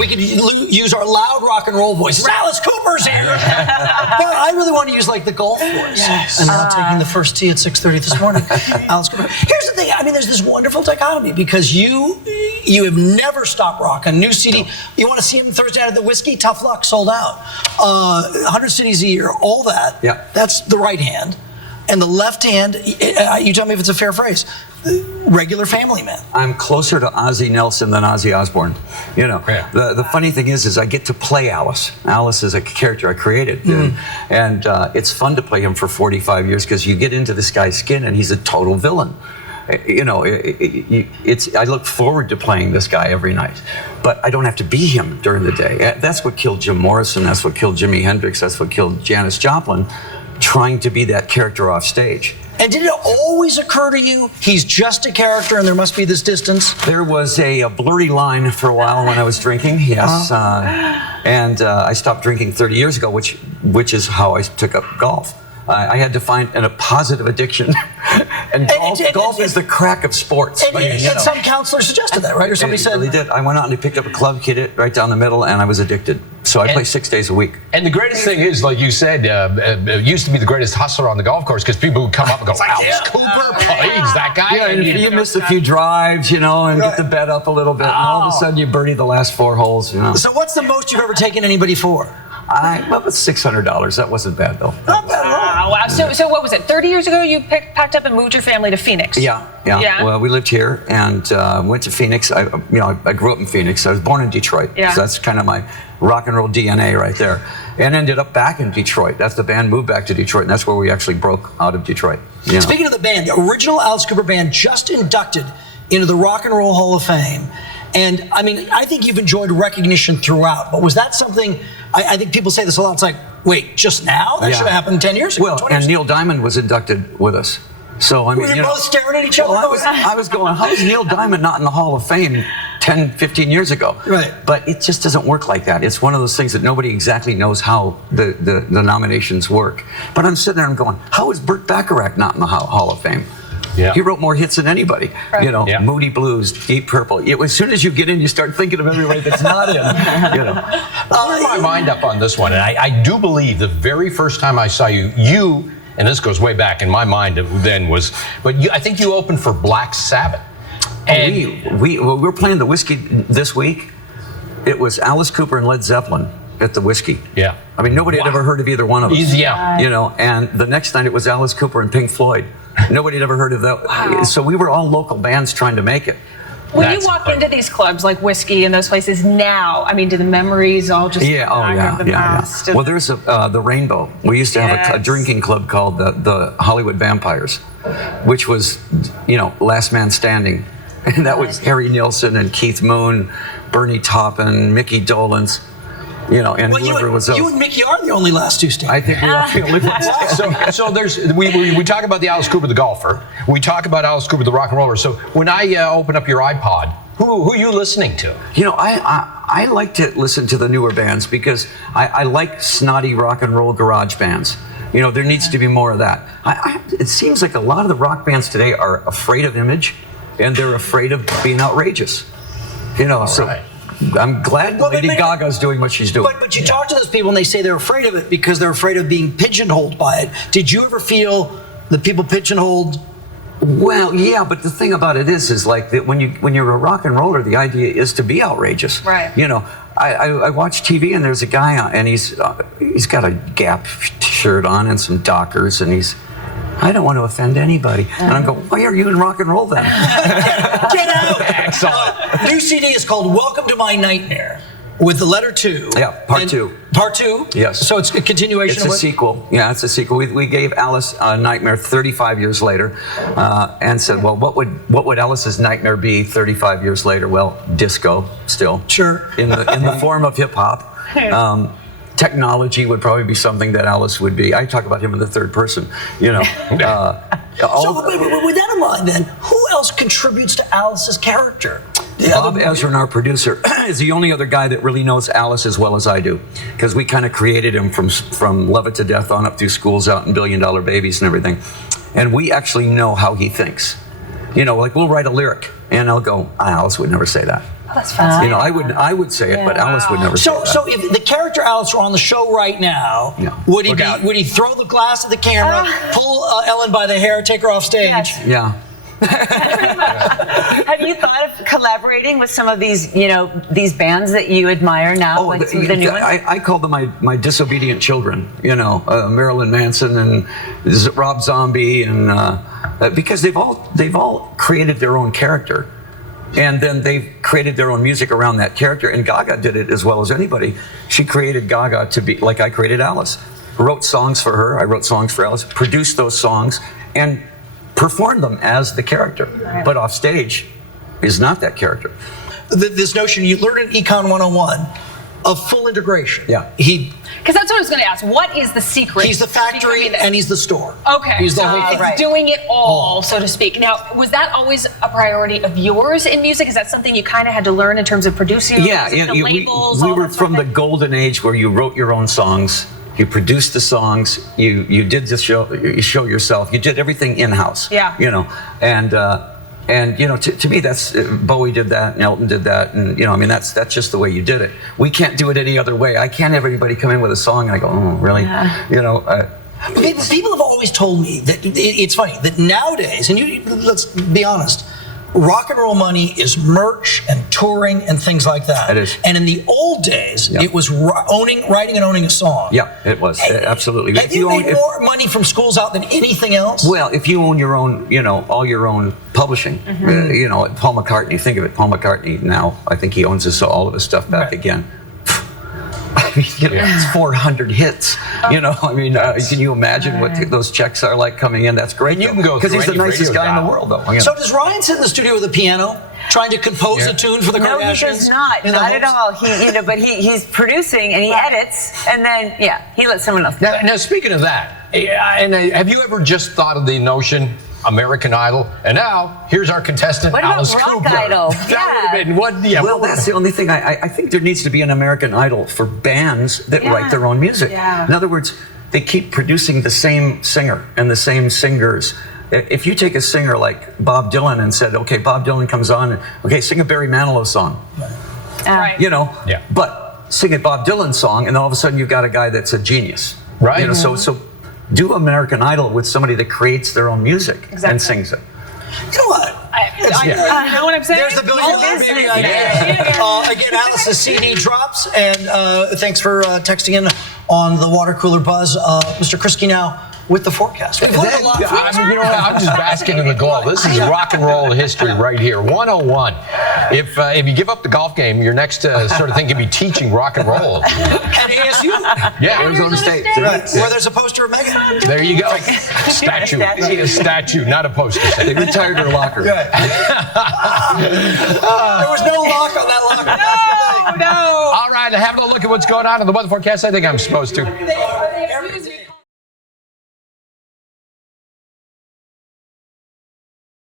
We could use our loud rock and roll voices. Alice Cooper's here. But I really want to use like the golf voice. Yes. And now taking the first tee at 6:30 this morning. Alice Cooper. Here's the thing. I mean, there's this wonderful dichotomy because you have never stopped rocking. New CD. No. You want to see him Thursday night at the Whiskey? Tough luck, sold out. 100 cities a year, all that. Yeah. That's the right hand. And the left hand, you tell me if it's a fair phrase, regular family man. I'm closer to Ozzie Nelson than Ozzy Osbourne. You know, the funny thing is I get to play Alice. Alice is a character I created. And it's fun to play him for 45 years because you get into this guy's skin and he's a total villain. You know, I look forward to playing this guy every night, but I don't have to be him during the day. That's what killed Jim Morrison. That's what killed Jimi Hendrix. That's what killed Janis Joplin, trying to be that character off stage. And did it always occur to you, he's just a character and there must be this distance? There was a blurry line for a while when I was drinking, yes. And I stopped drinking 30 years ago, which is how I took up golf. I had to find a positive addiction. And golf is the crack of sports. And some counselor suggested that, right? Or somebody said... They did. I went out and picked up a club, hit it right down the middle, and I was addicted. So I play 6 days a week. And the greatest thing is, like you said, it used to be the greatest hustler on the golf course because people would come up and go, Alice Cooper plays that guy. Yeah, and you miss a few drives, you know, and get the bet up a little bit. And all of a sudden you birdie the last 4 holes, you know. So what's the most you've ever taken anybody for? Well, it's $600. That wasn't bad, though. Not bad at all. Wow. So what was it? 30 years ago, you packed up and moved your family to Phoenix. Yeah. Well, we lived here and went to Phoenix. I grew up in Phoenix. I was born in Detroit. Yeah. So that's kind of my rock and roll DNA right there. And ended up back in Detroit. That's the band moved back to Detroit, and that's where we actually broke out of Detroit. You know? Speaking of the band, the original Alice Cooper band just inducted into the Rock and Roll Hall of Fame. And I mean, I think you've enjoyed recognition throughout, but was that something, I think people say this a lot, it's like, wait, just now? That should have happened 10 years ago. Well, and Neil Diamond was inducted with us. So, I mean, were you both staring at each other? Well, I was going, how is Neil Diamond not in the Hall of Fame 10, 15 years ago? Right. But it just doesn't work like that. It's one of those things that nobody exactly knows how the nominations work. But I'm sitting there and going, how is Burt Bacharach not in the Hall of Fame? Yeah. He wrote more hits than anybody. Right. You know, Moody Blues, Deep Purple. As soon as you get in, you start thinking of everybody that's not in. You know. Blew my mind up on this one, and I do believe the very first time I saw you, and this goes way back in my mind then was, but I think you opened for Black Sabbath. And we were playing the Whiskey this week. It was Alice Cooper and Led Zeppelin at the Whiskey. Yeah. I mean, nobody had ever heard of either one of us. Yeah. You know, and the next night it was Alice Cooper and Pink Floyd. Nobody had ever heard of that. Wow. So we were all local bands trying to make it. When you walk into these clubs like Whiskey and those places now, I mean, do the memories all just past? Well, there's the Rainbow. We used to have a drinking club called the Hollywood Vampires, which was, you know, last man standing. And that was Harry Nilsson and Keith Moon, Bernie Taupin, Mickey Dolenz. You know, and whoever was you and Mickey are the only last two standing. I think we are the only ones. So there's we talk about the Alice Cooper the golfer. We talk about Alice Cooper the rock and roller. So when I open up your iPod, who are you listening to? You know, I like to listen to the newer bands because I like snotty rock and roll garage bands. You know, there needs to be more of that. It seems like a lot of the rock bands today are afraid of image, and they're afraid of being outrageous. You know, I'm glad Lady Gaga's doing what she's doing. But you talk to those people and they say they're afraid of it because they're afraid of being pigeonholed by it. Did you ever feel that people pigeonholed? Well, yeah, but the thing about it is like that when you're a rock and roller, the idea is to be outrageous. Right. You know, I watch TV and there's a guy and he's got a Gap shirt on and some Dockers and I don't want to offend anybody. And I'm going, why are you in rock and roll then? Get out! Excellent. New CD is called Welcome to My Nightmare with the letter 2. Yeah, part 2. Part 2? Yes. So it's a continuation It's a sequel. Yeah, it's a sequel. We gave Alice a nightmare 35 years later and said, well, what would Alice's nightmare be 35 years later? Well, disco still. Sure. In the form of hip hop. Technology would probably be something that Alice would be. I talk about him in the third person, you know. So with that in mind, then, who else contributes to Alice's character? Bob Ezrin, our producer, is the only other guy that really knows Alice as well as I do, because we kind of created him from Love It to Death on up through Schools Out and $1 Billion Babies and everything. And we actually know how he thinks. You know, like we'll write a lyric and I'll go, Alice would never say that. That's fascinating. I would say it, but Alice would never say that. So if the character Alice were on the show right now, would he throw the glass at the camera, pull Ellen by the hair, take her off stage? Yes. Yeah. Have you thought of collaborating with some of these, these bands that you admire now, like some of the new ones? I call them my disobedient children. Marilyn Manson and Rob Zombie, and because they've all created their own character, and then they've created their own music around that character. And Gaga did it as well as anybody. She created Gaga to be like I created Alice. Wrote songs for her. I wrote songs for Alice. Produced those songs and performed them as the character, but off stage is not that character. This notion you learn in Econ 101 of full integration. Yeah. Because that's what I was going to ask. What is the secret? He's the factory and he's the store. Okay. He's the whole thing. He's doing it all, so to speak. Now, was that always a priority of yours in music? Is that something you kind of had to learn in terms of producing? Yeah, the labels, we were from the golden age where you wrote your own songs. You produced the songs. You did the show. You show yourself. You did everything in house. Yeah. And to me, that's Bowie did that, and Elton did that, and that's just the way you did it. We can't do it any other way. I can't have everybody come in with a song and I go, oh, really? Yeah. People have always told me that it's funny that nowadays, and let's be honest, rock and roll money is merch and touring and things like that. It is. And in the old days, it was writing and owning a song. Yeah, it was. Absolutely. Have you made more money from schools out than anything else? Well, if you own your own, all your own publishing, Paul McCartney, think of it. Paul McCartney now, I think he owns all of his stuff back again. I mean, it's 400 hits. Can you imagine what those checks are like coming in? That's great. You can go because he's the nicest guy in the world, though. So does Ryan sit in the studio with a piano, trying to compose a tune for the Kardashians? No, he does not. Not at all. But he's producing and he edits, and then he lets someone else. Now, speaking of that, have you ever just thought of the notion? American Idol, and now here's our contestant, what about Alice Rock Cooper. Idol? That would have been well, that's the only thing. I think there needs to be an American Idol for bands that write their own music. Yeah. In other words, they keep producing the same singer and the same singers. If you take a singer like Bob Dylan and said, okay, Bob Dylan comes on, and, okay, sing a Barry Manilow song. Right. But sing a Bob Dylan song, and all of a sudden you've got a guy that's a genius. Right. So do American Idol with somebody that creates their own music and sings it. You know what? You know what I'm saying? There's the billion-dollar baby idea. Again, Alice's CD drops, and thanks for texting in on the water cooler buzz. Mr. Krisky now with the forecast. We've learned a lot. I'm just basking in the glow. This is rock and roll history right here. 101. If you give up the golf game, your next sort of thing can be teaching rock and roll. And ASU. Yeah, Arizona State. Right. Where there's a poster of Megan. There you go. Statue. A statue, not a poster. They retired her locker. Right. There was no lock on that locker. No. All right, having a look at what's going on in the weather forecast. I think I'm supposed to. Everything.